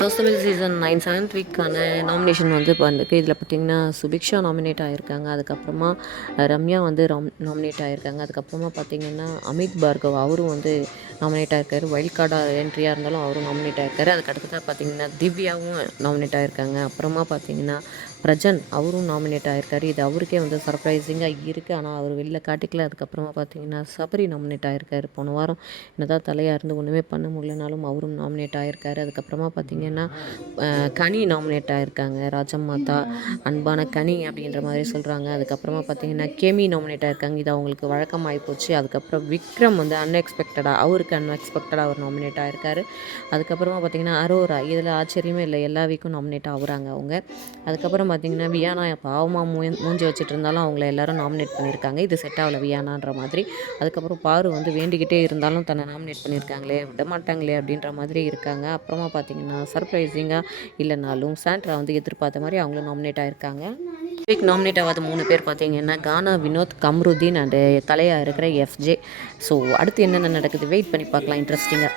Housefull season 9 seventh வீக்கான nomination வந்து இப்போ வந்திருக்கு. இதில் பார்த்திங்கன்னா சுபிக்ஷா நாமினேட் ஆகியிருக்காங்க. அதுக்கப்புறமா ரம்யா வந்து நாமினேட் ஆகியிருக்காங்க. அதுக்கப்புறமா பார்த்திங்கன்னா அமித் பார்கவ் அவரும் வந்து நாமினேட் ஆகிருக்காரு. வைல்ட் கார்டாக என்ட்ரியாக இருந்தாலும் அவரும் நாமினேட் ஆகிருக்காரு. அதுக்கடுத்ததாக பார்த்திங்கன்னா திவ்யாவும் நாமினேட் ஆகியிருக்காங்க. அப்புறமா பார்த்திங்கன்னா பிரஜன் அவரும் நாமினேட் ஆகிருக்காரு. இது அவருக்கே வந்து சர்ப்ரைசிங்காக இருக்குது. ஆனால் அவர் வெளில காட்டிக்கல. அதுக்கப்புறமா பார்த்திங்கன்னா சபரி நாமினேட் ஆகிருக்காரு. போன வாரம் என்னதான் தலையாக இருந்து ஒன்றுமே பண்ண முடியலனாலும் அவரும் நாமினேட் ஆகிருக்காரு. அதுக்கப்புறமா பார்த்திங்கன்னா கனி நாமினேட் ஆகிருக்காங்க. ராஜமாதா அன்பான கனி அப்படின்ற மாதிரி சொல்கிறாங்க. அதுக்கப்புறமா பார்த்திங்கன்னா கெமி நாமினேட் ஆகிருக்காங்க. இது அவங்களுக்கு வழக்கமாகி போச்சு. அதுக்கப்புறம் விக்ரம் வந்து அவருக்கு அன்எக்ஸ்பெக்டடாக அவர் நாமினேட் ஆகிருக்காரு. அதுக்கப்புறமா பார்த்திங்கன்னா அரோரா, இதில் ஆச்சரியமே இல்லை, எல்லா வீக்கும் நாமினேட் ஆகுறாங்க அவங்க. அதுக்கப்புறம் பார்த்திங்கன்னா வியானா பாவமாக மூஞ்சி வச்சுட்டு இருந்தாலும் அவங்கள எல்லாரும் நாமினேட் பண்ணியிருக்காங்க. இது செட் ஆகலை வியானான்ற மாதிரி. அதுக்கப்புறம் பாரு வந்து வேண்டிக்கிட்டே இருந்தாலும் தன்னை நாமினேட் பண்ணியிருக்காங்களே, விட மாட்டாங்களே அப்படின்ற மாதிரி இருக்காங்க. அப்புறமா பார்த்திங்கன்னா சர்ப்ரைசிங்காக இல்லைனாலும் சாண்ட்ரா வந்து எதிர்பார்த்த மாதிரி அவங்களும் நாமினேட் ஆகிருக்காங்க. வீக் நாமினேட் ஆகாத 3 பேர் பார்த்திங்கன்னா கானா, வினோத், கம்ருதீன் அண்டு தலையாக இருக்கிற எஃப்ஜே. ஸோ அடுத்து என்னென்ன நடக்குது வெயிட் பண்ணி பார்க்கலாம் இன்ட்ரெஸ்டிங்காக.